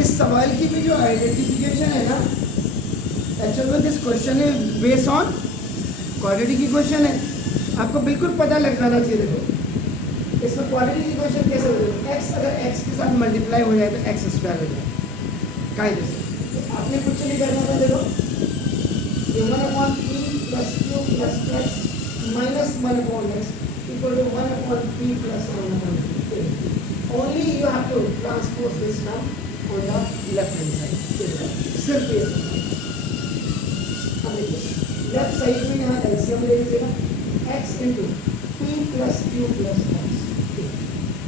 इस सवाल की भी जो आइडेंटिफिकेशन है ना, एक्चुअल में दिस क्वेश्चन है बेस्ड ऑन क्वाड्रेटिक की क्वेश्चन है, आपको बिल्कुल पता लग जाना चाहिए। देखो इसमें क्वाड्रेटिक की क्वेश्चन कैसे हो जाए, एक्स अगर एक्स के साथ मल्टीप्लाई हो जाए तो एक्स स्क्वायर हो जाए कायदे से। तो आपने कुछ नहीं करना था, देखो ये 1/p + q + x minus 1/x equal to 1/p + 1/q. Only you have to transpose this term on the left hand side. सिर्फ ये लेफ्ट साइड में यहाँ एलसीएम ले लीजिएगा, x into p + q + x।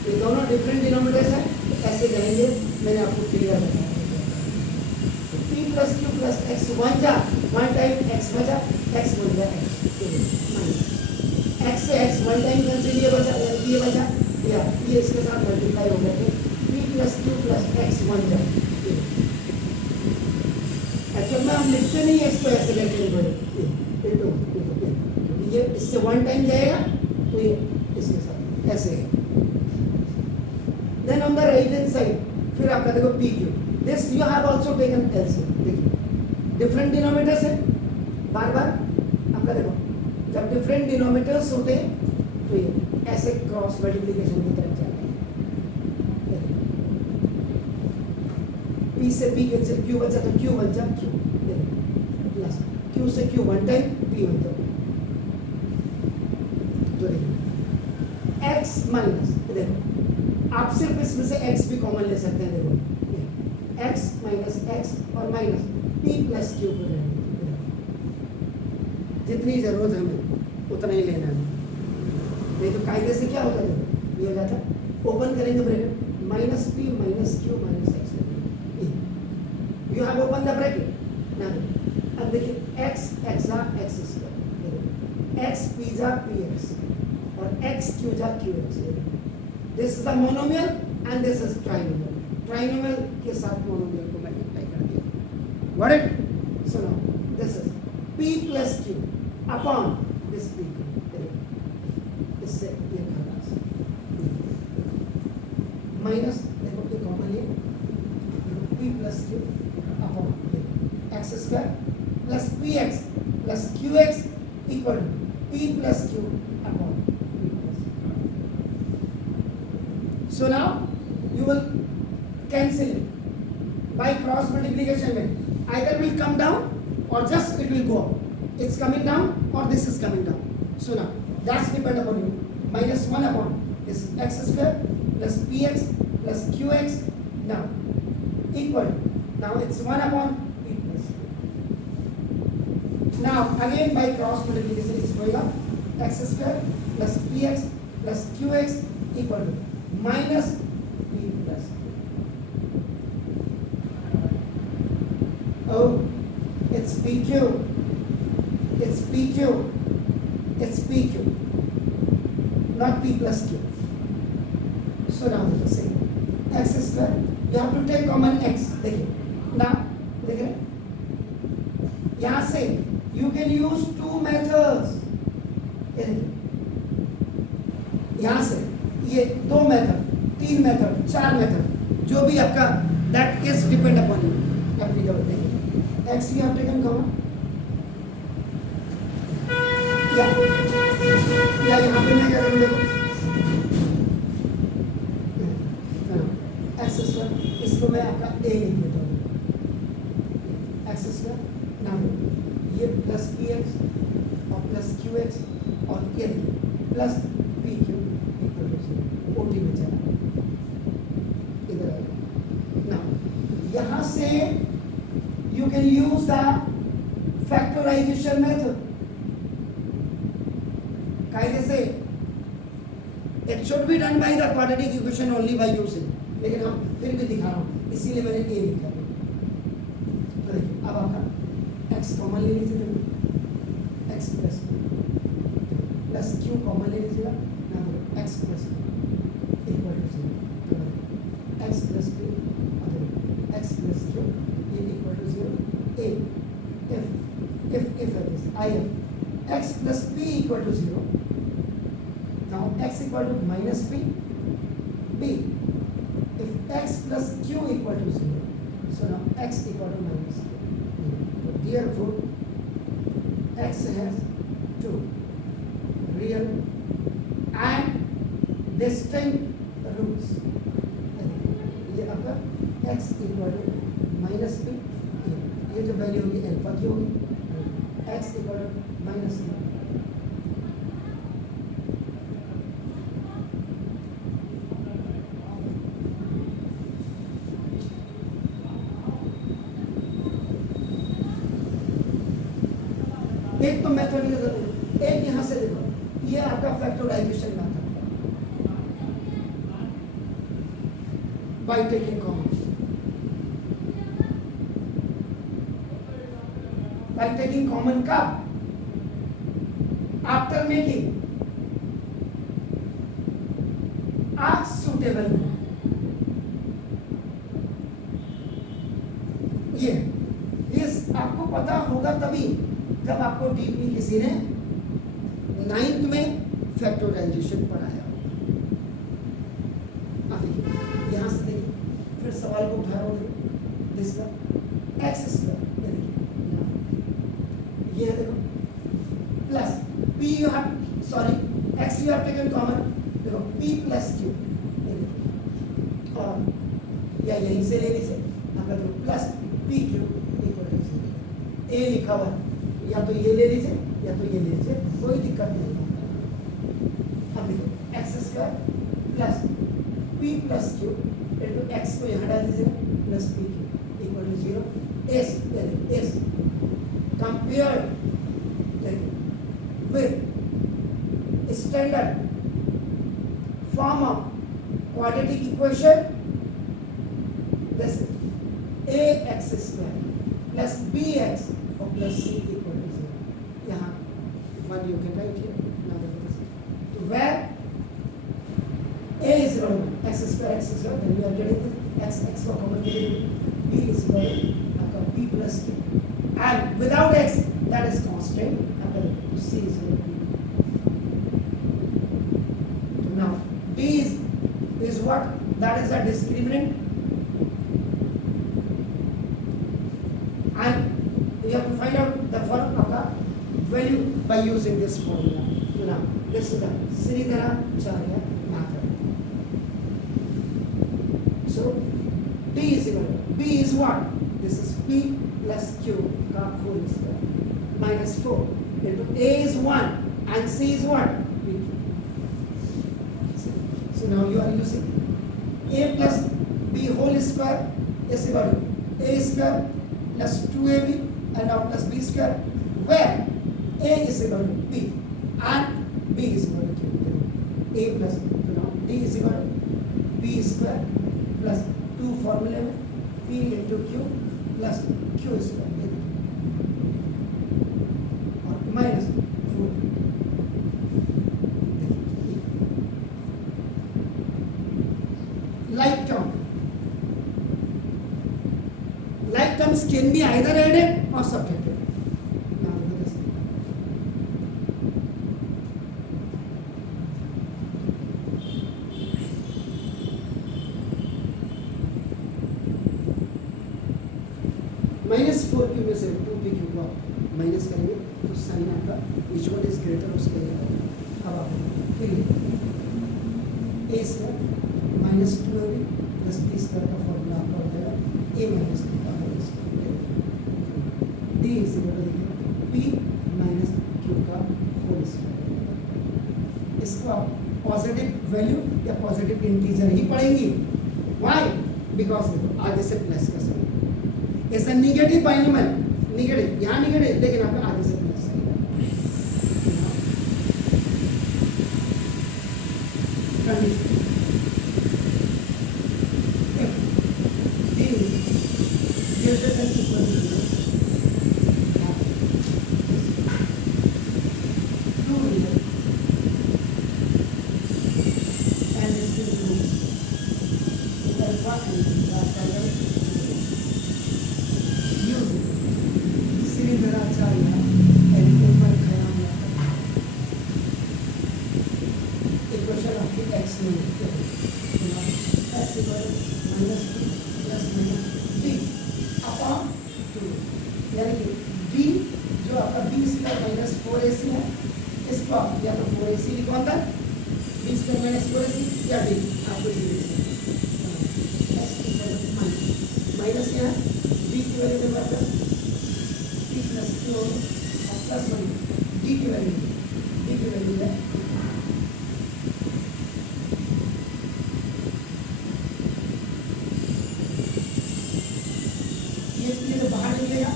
ये दोनों डिफरेंट डिनोमिनेटर्स हैं, ऐसे जाएंगे, मैंने आपको क्लियर बताया। p + q + x 1 जा 1 टाइम x बचा, x 1 जा x से x 1 टाइम कैंसिल, ये बचा या ये इसके साथ मल्टीप्लाई हो गया तो p + q + x 1 जा। एक्चुअल में हम लिखते नहीं है इसको ऐसे करके, ये इससे 1 टाइम जाएगा तो ये इसके साथ ऐसे है। Then on the right hand side फिर आपका देखो P Q, this you have also taken LCM. देखिए डिफरेंट डिनोमिनेटर्स है, बार बार आपका देखो जब डिफरेंट डिनोमिनेटर्स होते हैं तो ये ऐसे क्रॉस मल्टीप्लिकेशन की तरफ जाते हैं। p से p कैंसिल, q बचा तो q बन जा q प्लस q से q 1 टाइम p बन जा। तो देखिए x माइनस, देखो आप सिर्फ इसमें से x भी कॉमन ले सकते हैं। देखो x माइनस x और माइनस p + q को लेना, जितनी जरूरत है हमें उतना ही लेना है, नहीं तो कायदे से क्या होता है, देखो ये हो जाता है, ओपन करेंगे bracket -p - q - x, you have open the bracket ना। अब देखिए x जा x², x p जा px और x q जा qx। This is the monomial and this is trinomial, trinomial के साथ मोनोमियल को मल्टीप्लाई कर दिया। What it, so now this is p + q upon this p, इससे ये खलास माइनस, देखो ये कॉमन है, p + q upon x² + px + qx equal p + q upon. So now you will cancel it by cross multiplication में, either will come down or just it will go up. It's coming down or this is coming down. So now that's depend upon you. -1 upon this x² + px + qx now equal, now it's 1 upon p + q. Now again by cross multiplication it's going up, x² + px + qx equal to minus p + q. Oh, it's pq, it's pq, it's pq, not p + q. So now we will say x², you have to take common x। देखिए now देख रहे यहाँ से you can use 2 methods, यहाँ से ये 2 method, 3 method, 4 method, जो भी आपका that is depend upon you applicable. देखिए x you have taken common, या यहाँ पे मैं क्या करूँ, देखो x², इसको मैं आपका a लिख देता हूँ, x² ना ये + px और + qx और ये प्लस pq ओटी में चला इधर आएगा। नाउ यहाँ से you can use the factorisation method, कायदे से it should be done by the quadratic equation only by using, लेकिन हम फिर भी दिखा रहा हूँ इसीलिए मैंने ये लिखा है। तो देखिए अब आपका x कॉमन ले लीजिए, x + q कॉमन ले लीजिएगा ना, तो x + equal to 0, x + p x + q ये equal to 0, a if if x + p equal to 0, now x equal to -p, b if x + q equal to 0, So now x equal to minus 2. Therefore, x has two real and distinct roots. ये आपका x equal to minus p, ये जो value होगी alpha की होगी, x equal to minus p. एक तो method ये जरूर, एक यहाँ से देखो, ये आपका factorisation method by taking common. By taking common cup after making a suitable. ये आपको पता होगा तभी जब आपको डीपली किसी ने 9th में फैक्टराइजेशन पढ़ाया होगा. देखिए यहाँ से देखिए, फिर सवाल को उठा रहा हूँ, दिस एक्स स्क्वायर, ये देखो plus p you have sorry x you have taken common, देखो p प्लस q, और या यहीं से लेने से आपका देखो plus p q equal to a लिखा हुआ, या तो ये ले लीजिए या तो ये ले लीजिए, कोई दिक्कत नहीं. अब देखो x square plus p plus q into x को यहाँ डाल दीजिए plus p q equal to 0. s compared with standard form of quadratic equation, this is ax square plus bx or plus c equal to 0. यहाँ one you can write here. Now where a is equal to x square, then we are getting x for common, b is equal to b plus q. And without x, that is constant, and c is equal to b. Now d is what? That is a discriminant, and we have to find out the form of the value by using this formula. Now this is the Sridharacharya method. So d is equal to b is what? This is p plus q का whole square minus 4 into a is 1 and c is what? So now you are using a plus b whole square is equal to a square plus 2ab and now plus b square, where a is equal to b and b is equal to q. A plus, so now d is equal to b square plus 2 formula में p into q plus q square और minus 4. Like terms can be either added or subtracted. Now look at this. minus 4q में से 2p q को minus करेंगे तो sign आपका which one is greater उसका ये आएगा. अब आप फिर a square minus 2ab plus b square का फॉर्मूला आपका हो जाएगा a minus d is equal to p minus q का होल स्क्वायर. इसको आप पॉजिटिव वैल्यू या पॉजिटिव इंटीजर ही पढ़ेंगी. व्हाई? बिकॉज आगे से प्लस का साइन. ऐसा निगेटिव बाइनोमियल, निगेटिव यहाँ निगेटिव लेकिन आपका आगे से plus sign. Condition greater than equal to 0, true real and still true. Alpha and beta are use Sridharacharya and Umar Khayyam equation of the x limit. X equal to minus 2 plus minus 3. 4ac है, इसको आप या तो 4ac लिखो अंदर, B square minus 4ac या D, आपको D minus यहाँ डी की वैल्यू में बराबर डी प्लस क्यू और प्लस 1 डी की वैल्यू है ये बाहर निकलेगा,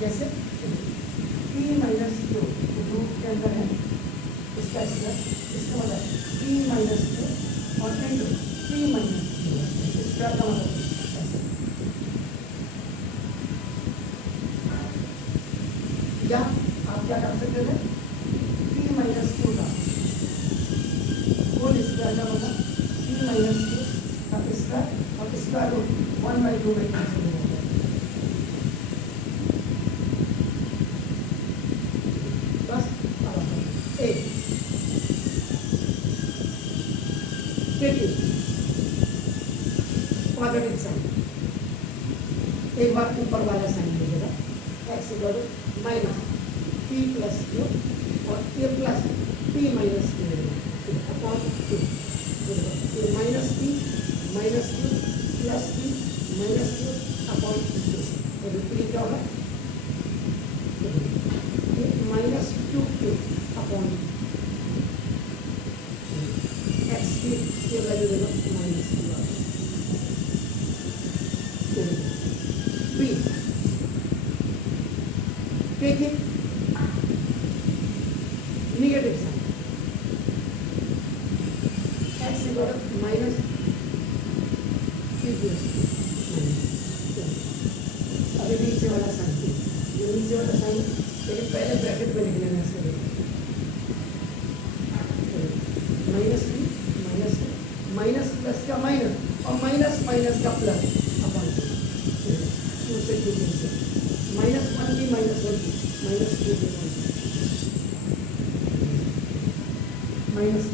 कैसे p माइनस क्यू रूट के अंदर है इसका इसका मतलब p माइनस क्यू और इंटू p माइनस क्यू इसका मतलब या आप क्या कर सकते थे p माइनस क्यू का होल स्क्वायर का मतलब p माइनस क्यू का स्क्वायर और इसका रूट 1/2 में कैंसिल हो जाता है। पॉजिटिव साइन, एक बार ऊपर वाला साइन लीजिएगा, x equal minus p plus q और a plus p minus q upon two minus q plus p minus q upon two p क्या होगा minus two q upon x की वैल्यू देगा minus b, ठीक है, negative sign x equal minus c plus अभी नीचे वाला sign, ये नीचे वाला साइन लेकिन पहले ब्रैकेट में लिख लेना इसका माइनस बी माइनस प्लस का माइनस और माइनस माइनस का प्लस अपॉन टू से माइनस 1 की माइनस 1 की माइनस 2 की माइनस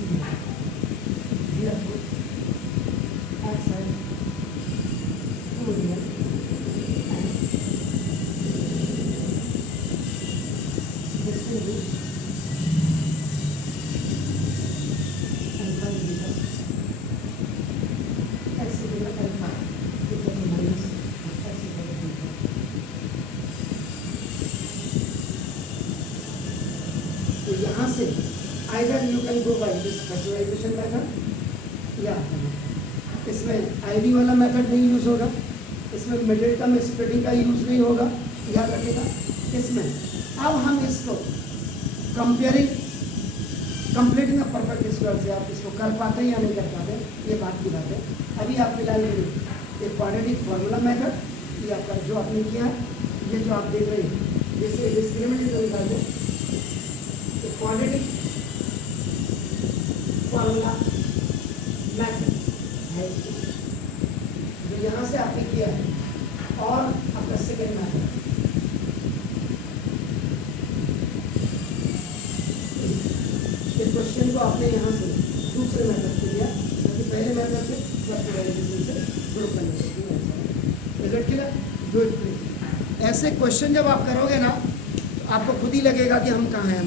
तो यहाँ से either you can go by this factorisation method या इसमें आईडी वाला मेथड नहीं यूज होगा, इसमें मिडिल टर्म स्प्लिटिंग का यूज नहीं होगा, याद रखिएगा। इसमें अब हम इसको कंप्लीटिंग द परफेक्ट स्क्वायर से आप इसको कर पाते हैं या नहीं कर पाते, ये बात की बात है। अभी आप फिलहाल एक क्वाड्रेटिक फार्मूला मेथड या कर जो आपने किया है, ये जो आप देख रहे हैं जैसे डिस्क्रिमिनेंट निकाल दो क्वाड्रेटिक फार्मूला मेथड है जो यहाँ से आपने किया है। और आपका सेकेंड मेथड इस क्वेश्चन को आपने यहाँ से दूसरे मेथड से लिया, क्योंकि पहले मेथड से फैक्टराइजेशन से ग्रुप करने के गुड। ऐसे क्वेश्चन जब आप करोगे ना, आपको खुद ही लगेगा कि हम कहाँ हैं।